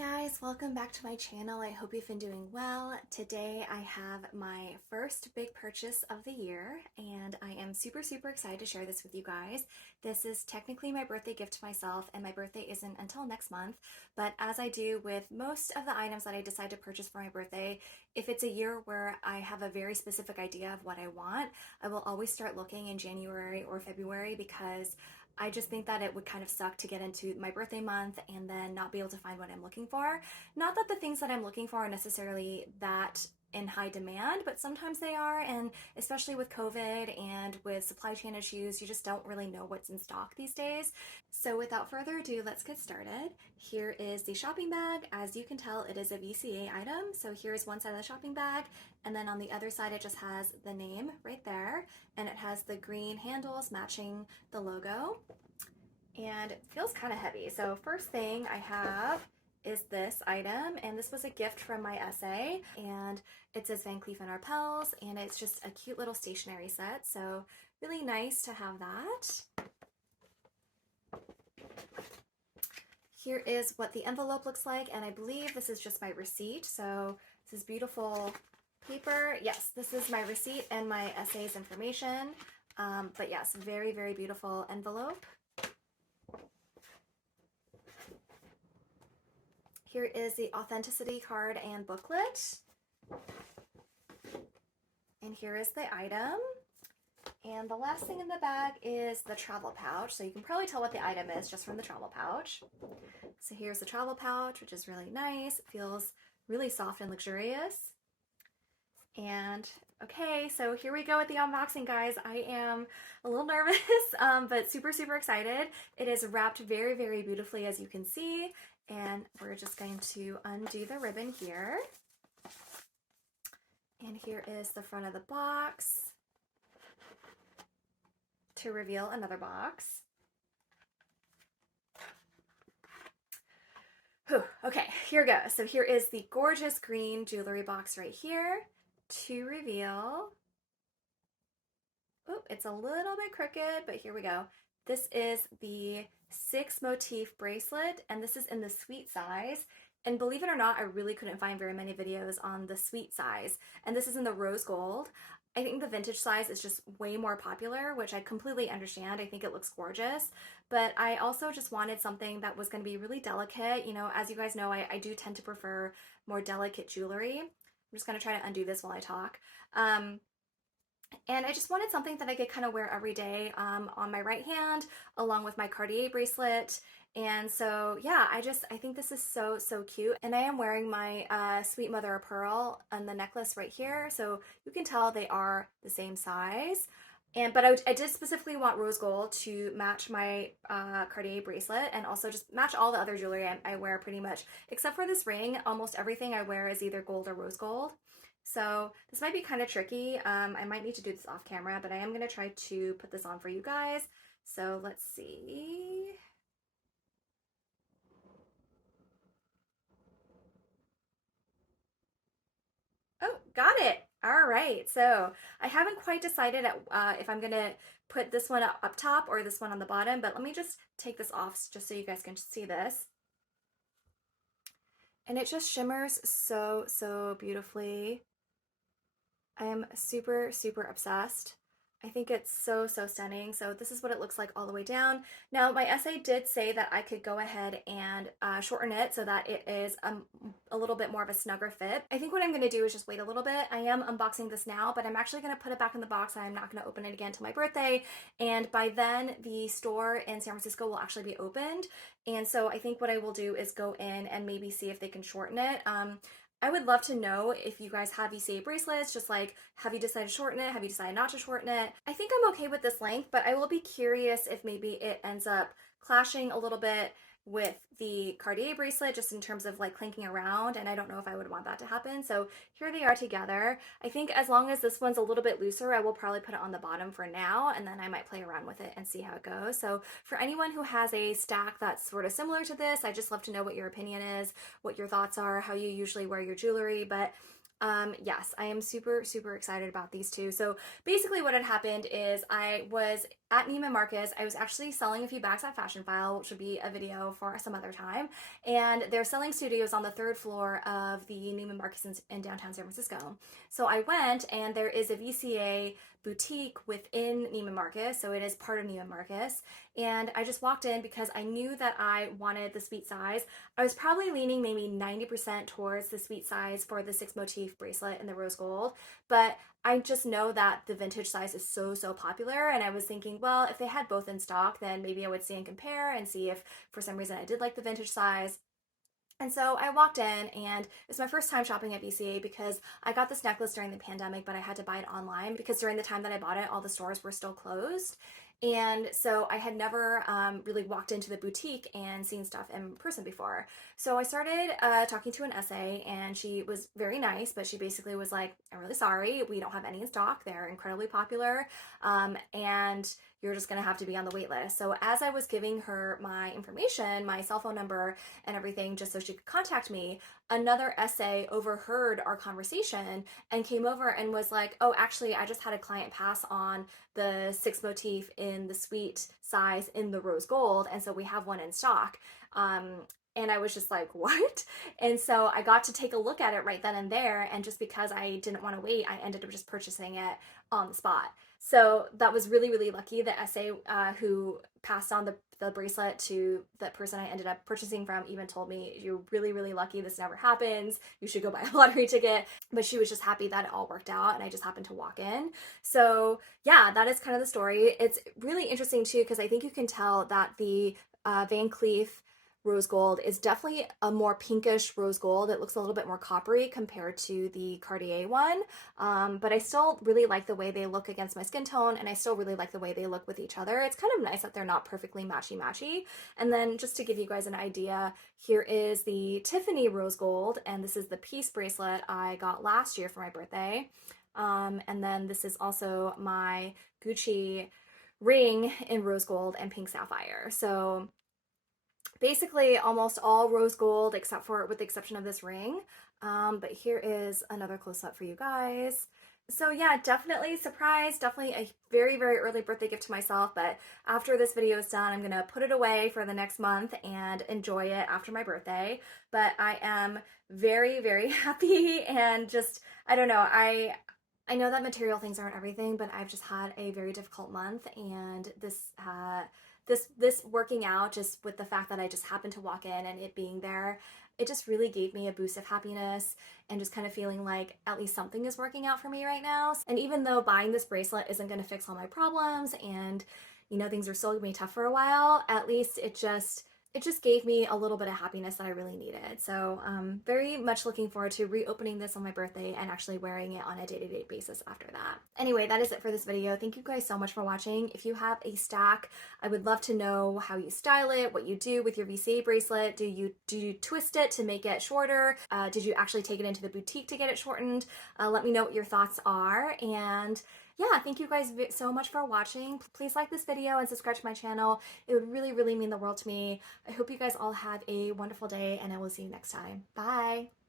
guys, welcome back to my channel. I hope you've been doing well. Today I have my first big purchase of the year and I am super excited to share this with you guys. This is technically my birthday gift to myself and my birthday isn't until next month, but as I do with most of the items that I decide to purchase for my birthday, if it's a year where I have a very specific idea of what I want, I will always start looking in January or February because I just think that it would kind of suck to get into my birthday month and then not be able to find what I'm looking for. Not that the things that I'm looking for are necessarily that in high demand, but sometimes they are, and especially with COVID and with supply chain issues, you just don't really know what's in stock these days. So without further ado, let's get started. Here is the shopping bag. As you can tell, it is a VCA item. So here's one side of the shopping bag, and then on the other side it just has the name right there, and it has the green handles matching the logo, and it feels kind of heavy. So first thing I have is this item, and this was a gift from my essay, and it says CLEEF ARPELS, and it's just a cute little stationery set, so really nice to have that. Here is what the envelope looks like, and I believe this is just my receipt. So this is beautiful paper. Yes, this is my receipt and my essay's information, but yes, very beautiful envelope. Here is the authenticity card and booklet. And here is the item. And the last thing in the bag is the travel pouch. So you can probably tell what the item is just from the travel pouch. So here's the travel pouch, which is really nice. It feels really soft and luxurious. And okay, so here we go with the unboxing, guys. I am a little nervous, but super excited. It is wrapped very beautifully, as you can see. And we're just going to undo the ribbon here. And here is the front of the box to reveal another box. Whew, okay, here goes. So here is the gorgeous green jewelry box right here to reveal. Oh, it's a little bit crooked, but here we go. This is the 6 motif bracelet, and this is in the sweet size. And believe it or not, I really couldn't find very many videos on the sweet size. And this is in the rose gold. I think the vintage size is just way more popular, which I completely understand. I think it looks gorgeous. But I also just wanted something that was going to be really delicate. You know, as you guys know, I do tend to prefer more delicate jewelry. I'm just going to try to undo this while I talk. And I just wanted something that I could kind of wear every day on my right hand, along with my Cartier bracelet. And so, yeah, I think this is so cute. And I am wearing my Sweet Mother of Pearl on the necklace right here. So you can tell they are the same size. But I did specifically want rose gold to match my Cartier bracelet, and also just match all the other jewelry I wear pretty much. Except for this ring, almost everything I wear is either gold or rose gold. So this might be kind of tricky. I might need to do this off camera, but I am going to try to put this on for you guys. So let's see. Oh, got it. All right. So I haven't quite decided if I'm going to put this one up top or this one on the bottom, but let me just take this off just so you guys can see this. And it just shimmers so beautifully. I am super obsessed. I think it's so stunning. So this is what it looks like all the way down. Now, my essay did say that I could go ahead and shorten it so that it is a little bit more of a snugger fit. I think what I'm going to do is just wait a little bit. I am unboxing this now, but I'm actually going to put it back in the box. I'm not going to open it again till my birthday. And by then, the store in San Francisco will actually be opened. And so I think what I will do is go in and maybe see if they can shorten it. I would love to know if you guys have VCA bracelets, just like, have you decided to shorten it? Have you decided not to shorten it? I think I'm okay with this length, but I will be curious if maybe it ends up clashing a little bit with the Cartier bracelet, just in terms of like clinking around, and I don't know if I would want that to happen. So here they are together. I think as long as this one's a little bit looser, I will probably put it on the bottom for now, and then I might play around with it and see how it goes. So for anyone who has a stack that's sort of similar to this, I just love to know what your opinion is, what your thoughts are, how you usually wear your jewelry. But yes, I am super excited about these two. So basically what had happened is I was at Neiman Marcus. I was actually selling a few bags at Fashion File, which would be a video for some other time. And their selling studio is on the third floor of the Neiman Marcus in downtown San Francisco. So I went, and there is a VCA boutique within Neiman Marcus, so it is part of Neiman Marcus. And I just walked in because I knew that I wanted the sweet size. I was probably leaning maybe 90% towards the sweet size for the 6 motif bracelet in the rose gold, but I just know that the vintage size is so popular, and I was thinking, well, if they had both in stock, then maybe I would see and compare and see if for some reason I did like the vintage size. And so I walked in, and it's my first time shopping at VCA because I got this necklace during the pandemic, but I had to buy it online because during the time that I bought it, all the stores were still closed. And so I had never really walked into the boutique and seen stuff in person before. So I started talking to an SA, and she was very nice, but she basically was like, I'm really sorry, we don't have any in stock. They're incredibly popular, and you're just gonna have to be on the wait list. So as I was giving her my information, my cell phone number and everything, just so she could contact me, another SA overheard our conversation and came over and was like, oh, actually, I just had a client pass on the 6 motif in the sweet size in the rose gold, and so we have one in stock. And I was just like, what? And so I got to take a look at it right then and there, and just because I didn't want to wait, I ended up just purchasing it on the spot. So that was really lucky. The SA who passed on the bracelet to the person I ended up purchasing from even told me, you're really lucky, this never happens, you should go buy a lottery ticket. But she was just happy that it all worked out, and I just happened to walk in. So yeah, that is kind of the story. It's really interesting too, because I think you can tell that the Van Cleef rose gold is definitely a more pinkish rose gold. It looks a little bit more coppery compared to the Cartier one, but I still really like the way they look against my skin tone, and I still really like the way they look with each other. It's kind of nice that they're not perfectly matchy. And then just to give you guys an idea, here is the Tiffany rose gold, and this is the piece bracelet I got last year for my birthday. And then this is also my Gucci ring in rose gold and pink sapphire. So basically almost all rose gold except for, with the exception of this ring. But here is another close-up for you guys. So yeah, definitely surprised, definitely a very early birthday gift to myself, but after this video is done, I'm gonna put it away for the next month and enjoy it after my birthday. But I am very happy, and just, I don't know, I know that material things aren't everything, but I've just had a very difficult month, and this working out, just with the fact that I just happened to walk in and it being there, it just really gave me a boost of happiness, and just kind of feeling like at least something is working out for me right now. And even though buying this bracelet isn't going to fix all my problems, and you know, things are still going to be tough for a while, at least it just gave me a little bit of happiness that I really needed. So very much looking forward to reopening this on my birthday and actually wearing it on a day-to-day basis after that. Anyway, that is it for this video. Thank you guys so much for watching. If you have a stack, I would love to know how you style it, what you do with your VCA bracelet. Do you twist it to make it shorter? Did you actually take it into the boutique to get it shortened? Let me know what your thoughts are. And yeah, thank you guys so much for watching. Please like this video and subscribe to my channel. It would really mean the world to me. I hope you guys all have a wonderful day, and I will see you next time. Bye!